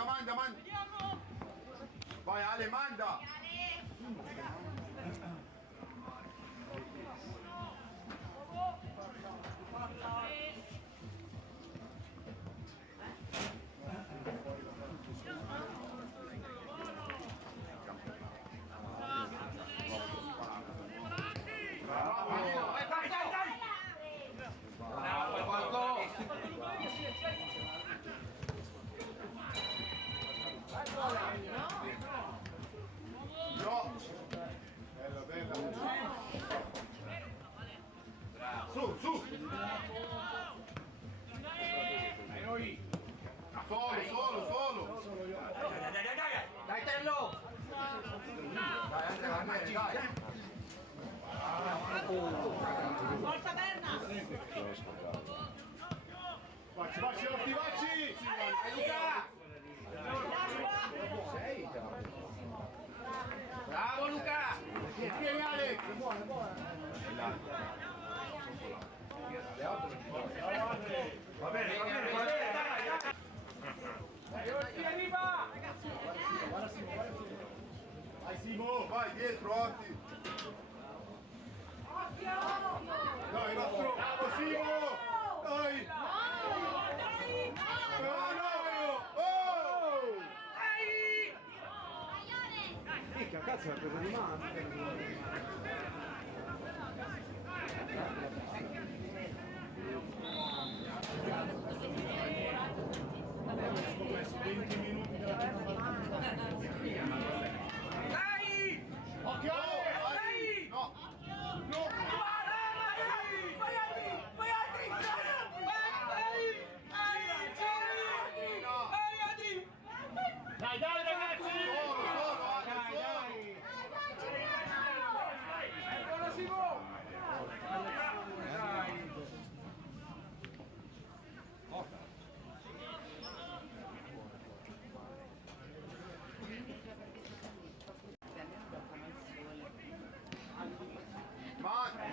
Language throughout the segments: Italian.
manda. Vai Ale, manda. No. Bella. Su. Solo. Dai Tello! Dai. Forza Berna! Vacci, Orti! Bravo Luca! Vieni Ale! Va bene, dai! Orti arriva! Vai Simo, vai dietro Orti! Dai nostro! Bravo Simo! Dai! Mica, cazzo, è preso di mano. Ho messo 20 minuti della Dai! Occhio! Dai! No! Dai ragazzi! Dai! Buona Simo!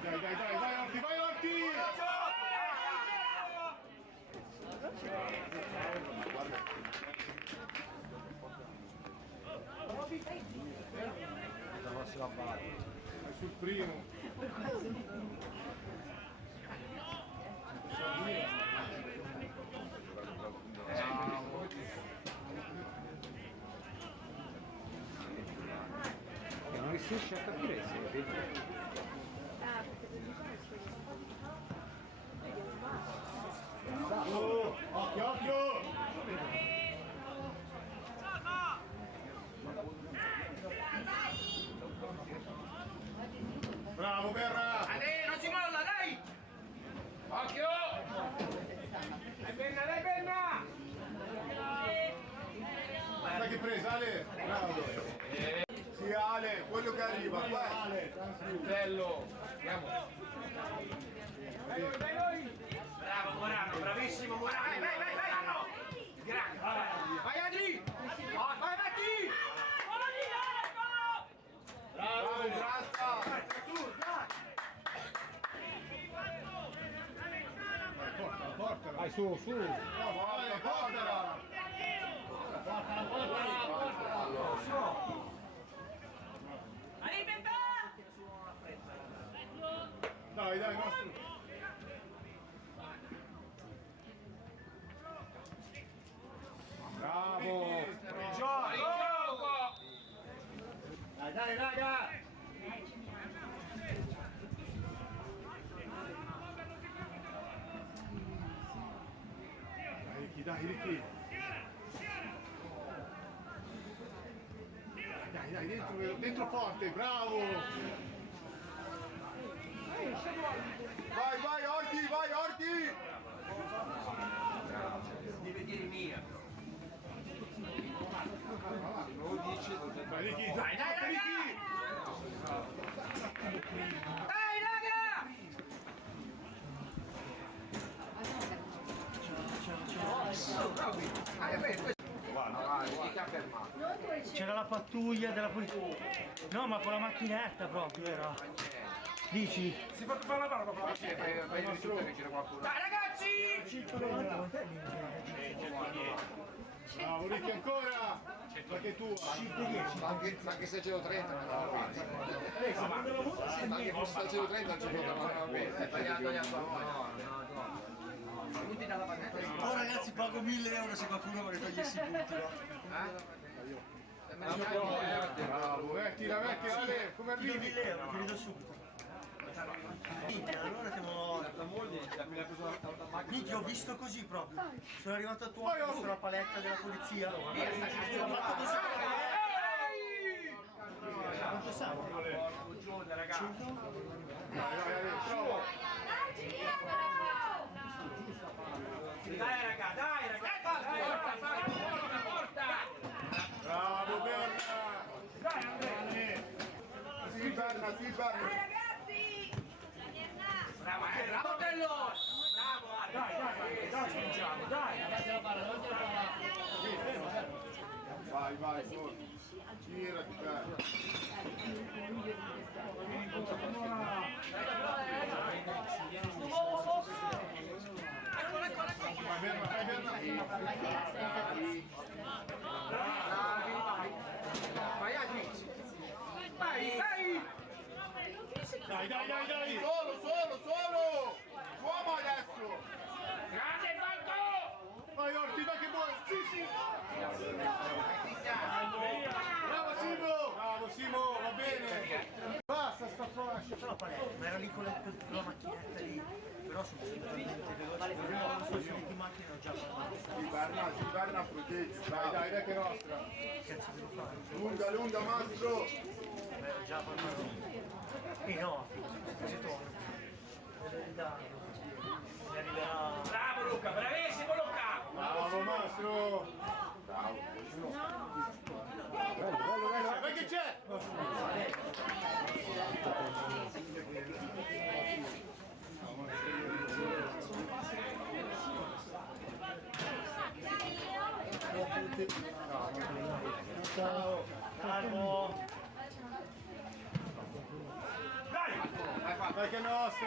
Dai, vai Orti! La prossima barra. Vai sul primo. Che non riesci a capire se vedi. Occhio! Bravo Berra! Ale, non si molla, dai! Occhio! Dai Benna! Guarda che presa Ale! Bravo! Sì Ale, quello che arriva, qua! Bello! Andiamo! Dai noi! Bravo Morano, bravissimo Morano! Vai! Grande! Vai Adri! Vai Matti! Bravo, Grazia! Portala! Vai su! Portala! Dai, nostro! Bravo! Gioco! Dai raga! Dai Ricky! Dai, dentro forte, bravo! Vai Orti! Deve dire mia. Lo dice, vai Ricky! Dai Ricky! Dai raga! C'era la pattuglia della polizia. No, ma con la macchinetta proprio era. Dici? Si fa fare la parola qua. Dai ragazzi! Bravo, Ricchi ancora! Perché tu? 5-10. Anche se ce l'ho 30 non andava bene. Anche se ce l'ho 30 non andava bene. Oh ragazzi, pago 1000 euro se qualcuno vuole togliersi i punti, no? Bravo, mettila, Ale, come Ti do arrivi? 1000 euro, ti rido subito. Allora siamo... Minchia, ho visto così proprio. Sono arrivato a tuo, ho visto la paletta della polizia. Ho fatto così. Quanto siamo? 100? Bravo! Dai raga, porta! Bravo, Berna! Sì, Berna! Ragazzi! Bravo, Tello! Bravo, dai, spingiamo, dai! Vai, forza! Girati, dai! Vai, Adri! Vai! Dai! Solo! Uomo adesso! Grande Falco! Vai Orti, vai che buono! Sì! Bravo Simo, va bene! Basta sta fascia! La paletta, ma era lì con la macchinetta lì. Però sono assolutamente veloci. Non so se di macchina ho già parlato. Gibarna protegge! Dai che è nostra! Che cazzo devo fare? Lunga, Mastro! Ho già parlato. No, se torno. Mi arriverà... Bravo Luca, bravissimo Luca! Bravo Mastro! Bello, vai che c'è! Ciao! Calmo! Vai che è nostra!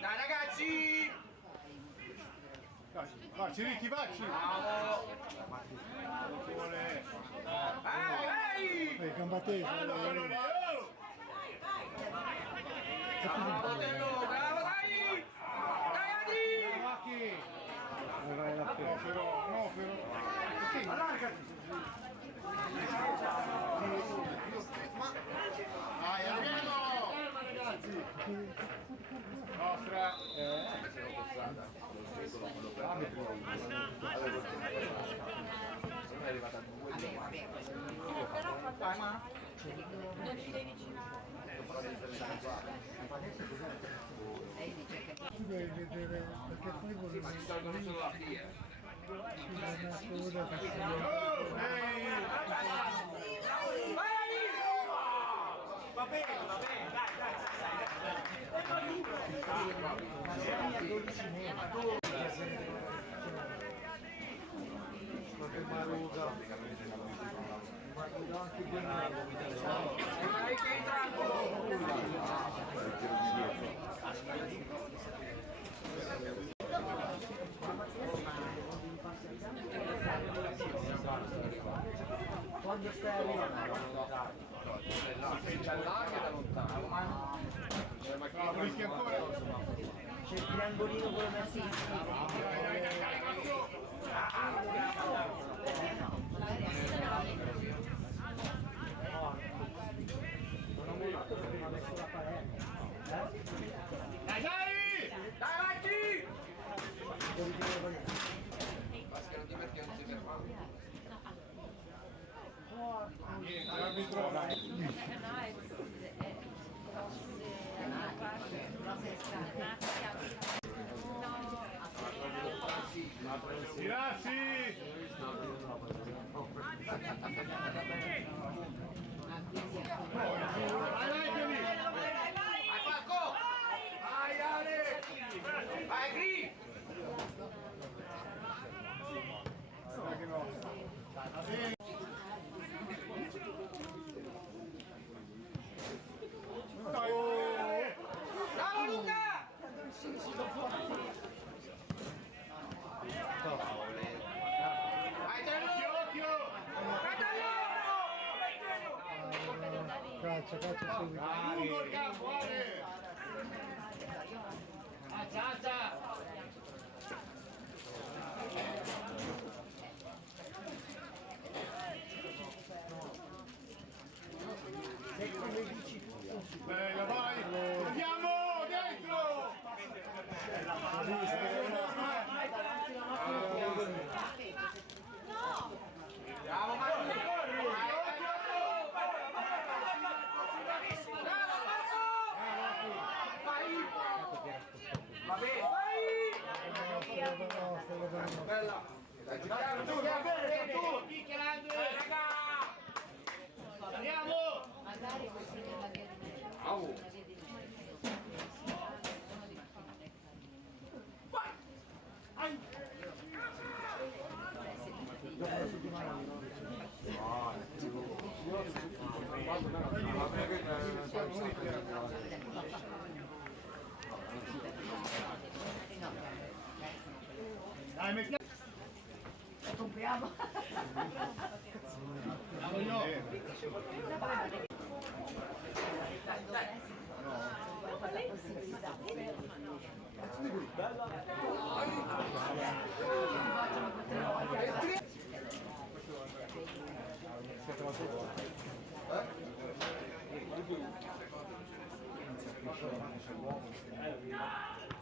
Dai ragazzi! Vacci Ricchi, vacci! Vai! Combattete! Bravo Tello, bravo dai! Dai Adri! No però! Allargati! Dai, andiamo! Ragazzi! Nostra! Non è arrivata a 2. Non ci devi vicino. Ma ci tolgono solo la fia. Va bene, dai! Ma che maruga! Dai che entrambo! Quando stai arrivando? C'è l'arca da lontano. Bravo, Ricchi ancora! C'è il triangolino quello messo in Dai avanti! Basta che non ti perché non si ferma. Niente, l'arbitro! Grazie! Vai Falco! Vai Ale! Vai Gri! Lungo il campo, Ale! Alza, alza! Bella, vai! Andiamo! Dentro! Bravo Marco! Va bene! Bella! Dai, giriamo, tu, Raga! andiamo! Magari così nella via di mezzo. Au. Nella via di mezzo. Sono di Dai, metti... compriamo.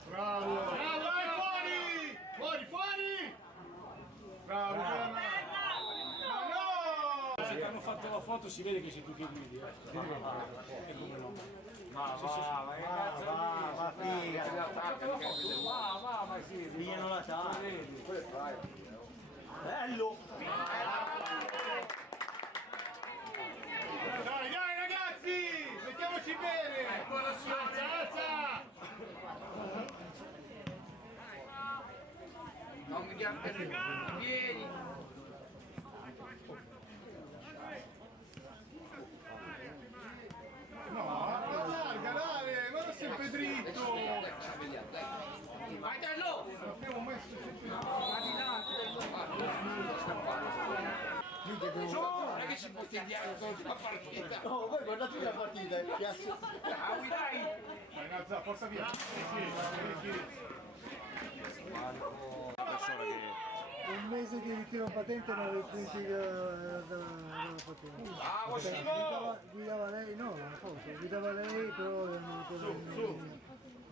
Bravo! Bravo, vai fuori! Fuori, fuori! Bravo, bravo! No! Se ti hanno fatto la foto si vede che sei tu che guidi, E come no? Va, figa. Ma sì, Pigliano la tavola. Bello! Dai, dai ragazzi! Mettiamoci bene! Alza, alza! Non mi chiamare! Vieni! No, allarga, dai! Ma non sempre dritto! Vai Tello! Abbiamo messo sempre... Non è che ci può tagliare l'ultima partita! Oh, voi guardate la partita, piazza. Dai, dai! Dai, Nazza, porta via! Un mese di ritiro patente non avevo punti dalla patente. Bravo Simo! Guidava lei, no, la foto, guidava lei però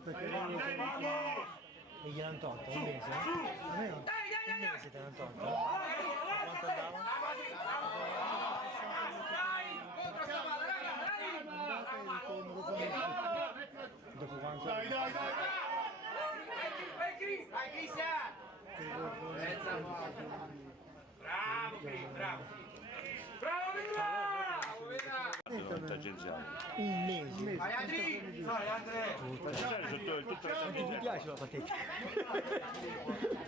perché E gliel'hanno tolto un mese? a me no. Un mese te l'hanno tolto? Quanto andava? Dopo quanto? Dai, dai, dai! Vai Cristian! Bravo Cris, bravo! Bravo Mila! Un mese. Vai Adri! Vai Andre! Non ti piace la patente?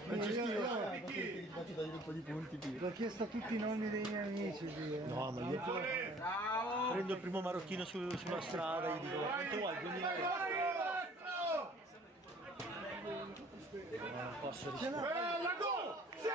Non ci un po' di punti. L'ho chiesto a tutti i nomi dei miei amici. No, ma io Bravo! prendo il primo marocchino sulla strada e gli dico quanto vuoi? 2000 euro? Non posso rispondere. Bella, go! Sì!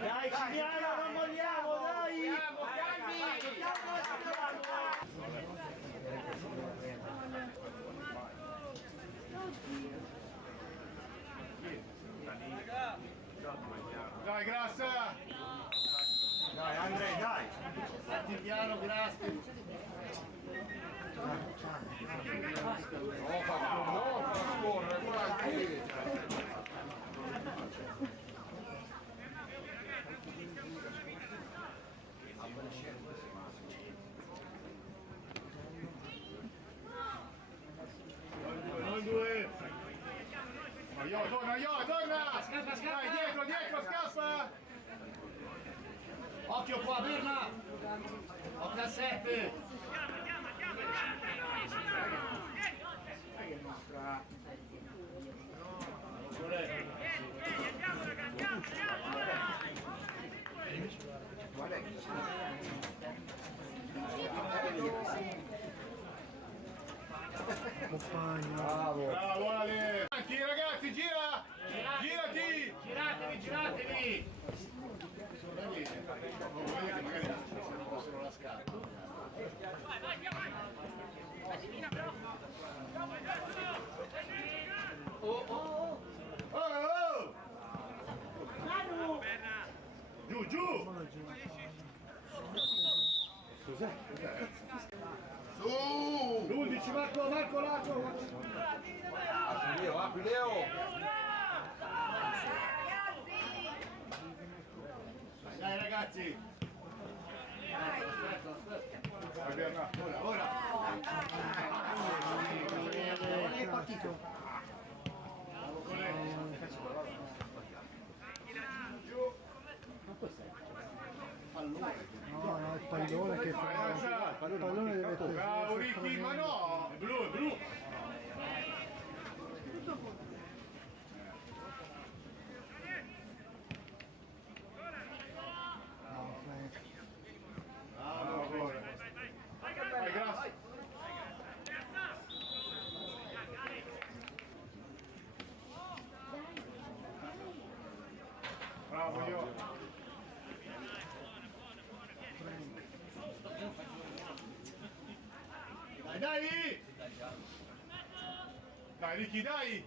Dai Ciniano, non molliamo, dai! Dai, Grassa! Dai, Andrei, dai. Fatti piano, grazie! Corre, guarda! Noi due! Torna! Dai, dietro, scappa! Occhio qua, Berna! Occhio a 7! compagno. Bravo Ale! Avanti ragazzi, gira! Girati! Giratevi! Magari fossero la scarpa. Oh! Giù! Su! L'11, Marco Lacio! Aquileo! Dai ragazzi! Ora! Non è partito. No, il pallone che fa. Il pallone deve essere. Bravo Ricky, ma no! È blu! Bravo ancora! Vai, grazie! Bravo io! Dai! Dai Ricky, dai!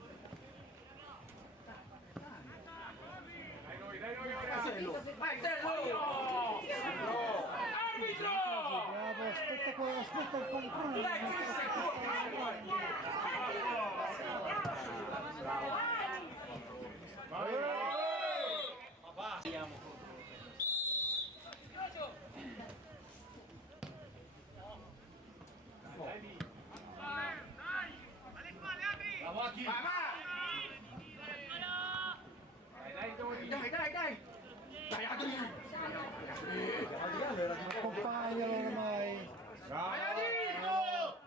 Vai Tello! Arbitro! Bravo, aspetta il controllo. Dai Adri! Accompagnalo ormai. Vai adesso!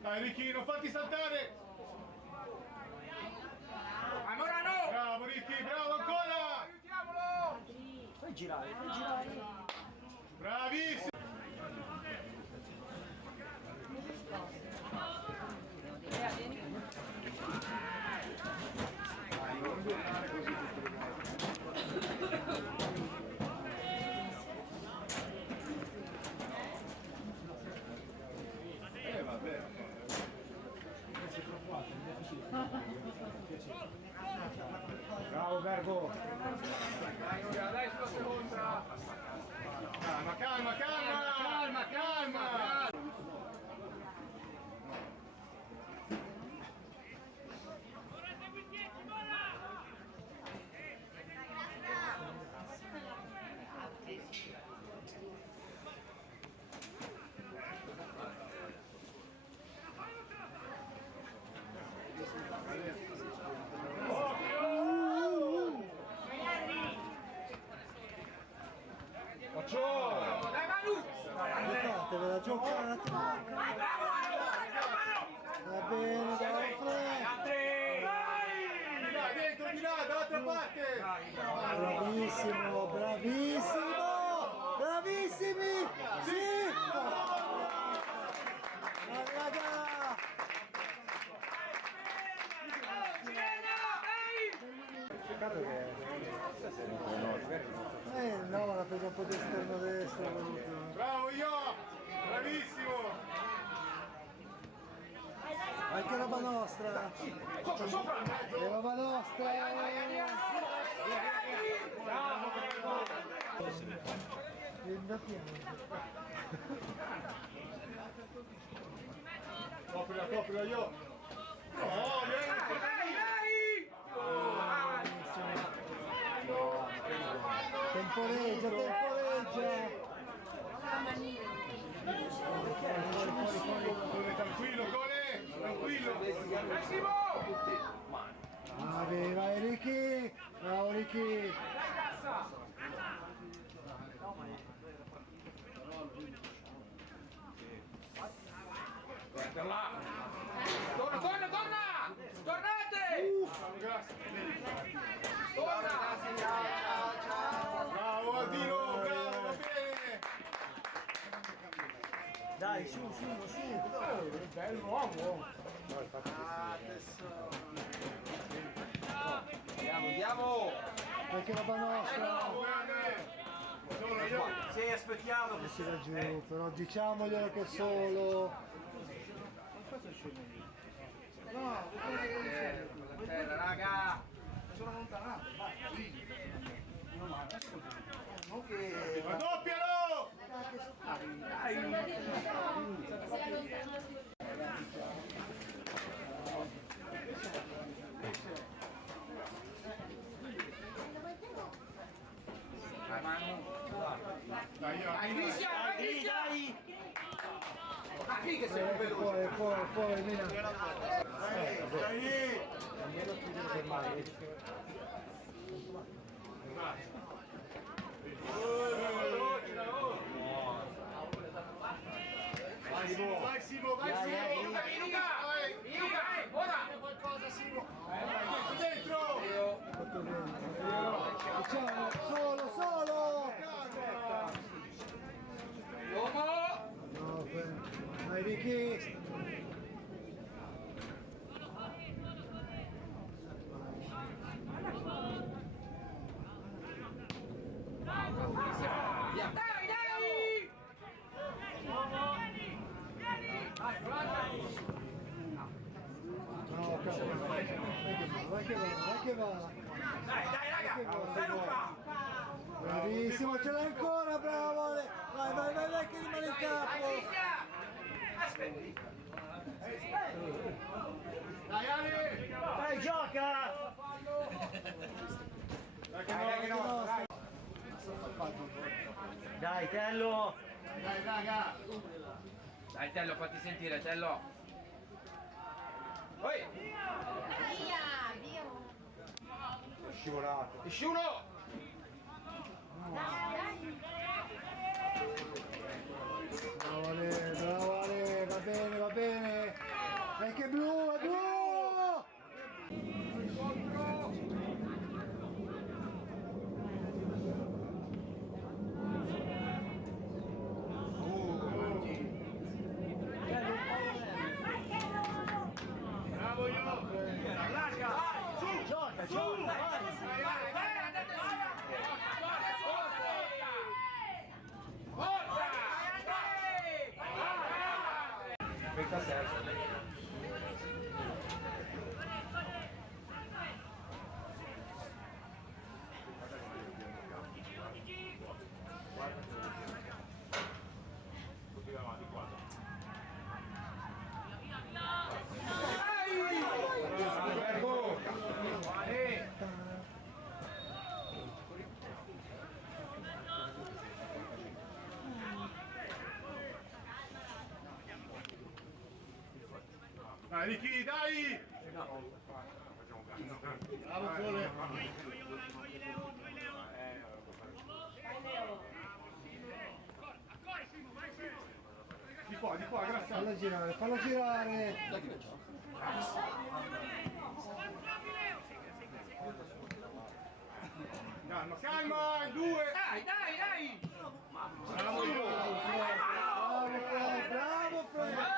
Dai Ricky, non farti saltare! Vai Morano! Bravo Ricky, bravo ancora! Aiutiamolo! Fai girare. Bravissimo! Vabbè. Bravo Vergo! Dai sulla seconda! Calma! Dai Manu! Giocatevela, giocatevela. Va bene, dai, Fred. Dai, dentro di là, dall'altra parte! Bravissimo, bravissimi! Sì! Raga! Peccato che... No, l'ha preso un po' di esterno destro. Bravo io! Bravissimo! Anche roba nostra! Sopra! È roba nostra! Coprilo io! No, Dai! Temporeggia! Tranquillo, tranquillo! Vai Ricky! Bravo Ricky! Torna! Tornate! Bravo Aldino! Dai, su. Bello uomo. Andiamo! Perché roba nostra? Solo io. Sì, aspettiamo. Si va giù, però diciamoglielo che solo. Terra, raga! Raddoppialo! Dai, io. Dai, Cristian, vai Cristian! Ma qui che sei Fuori, Mina. Dai! Almeno chiudere per male. Vai Simo, vai Simo! Luca, ora! Qualcosa Simo! Dentro! Diciamo, solo! No, dai Ricky! Dai! No, cavolo, vai che va! Dai, raga! Dai, Luca! Bravissimo, ce l'hai ancora, bravo! Vai che rimane in Dai, campo! Cristian! Aspetta! Dai Ale! Dai, gioca! Dai, Tello! Dai raga! Dai, Tello, fatti sentire, Tello! Poi! Via! Scivolato! Scivolo! Bravo Ale, va bene! Dai che blu, è blu! Bravo io! Gioca! Dai Ricky, dai! Bravo Sole! Di qua, grazie! Fallo girare! Calma, due! Dai! Bravo io! Bravo Fred!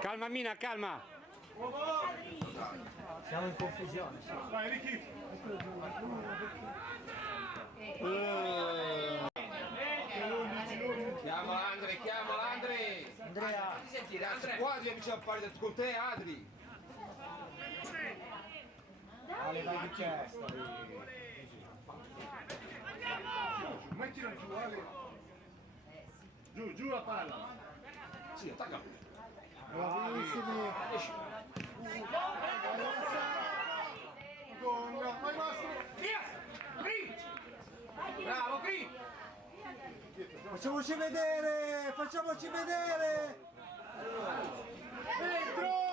Calma Mina, calma! Siamo in confusione. Vai Ricky! Chiamala Andre! Andrea! Fatti sentire, Andre! Quasi vicino a fare con te, Adri! Ale, vai di testa. Mettila giù, Ale! Giù la palla! Sì, attacca! Bravissimi! Madonna, vai Mastro! Via! Qui! Bravo, qui! Facciamoci vedere! Dentro!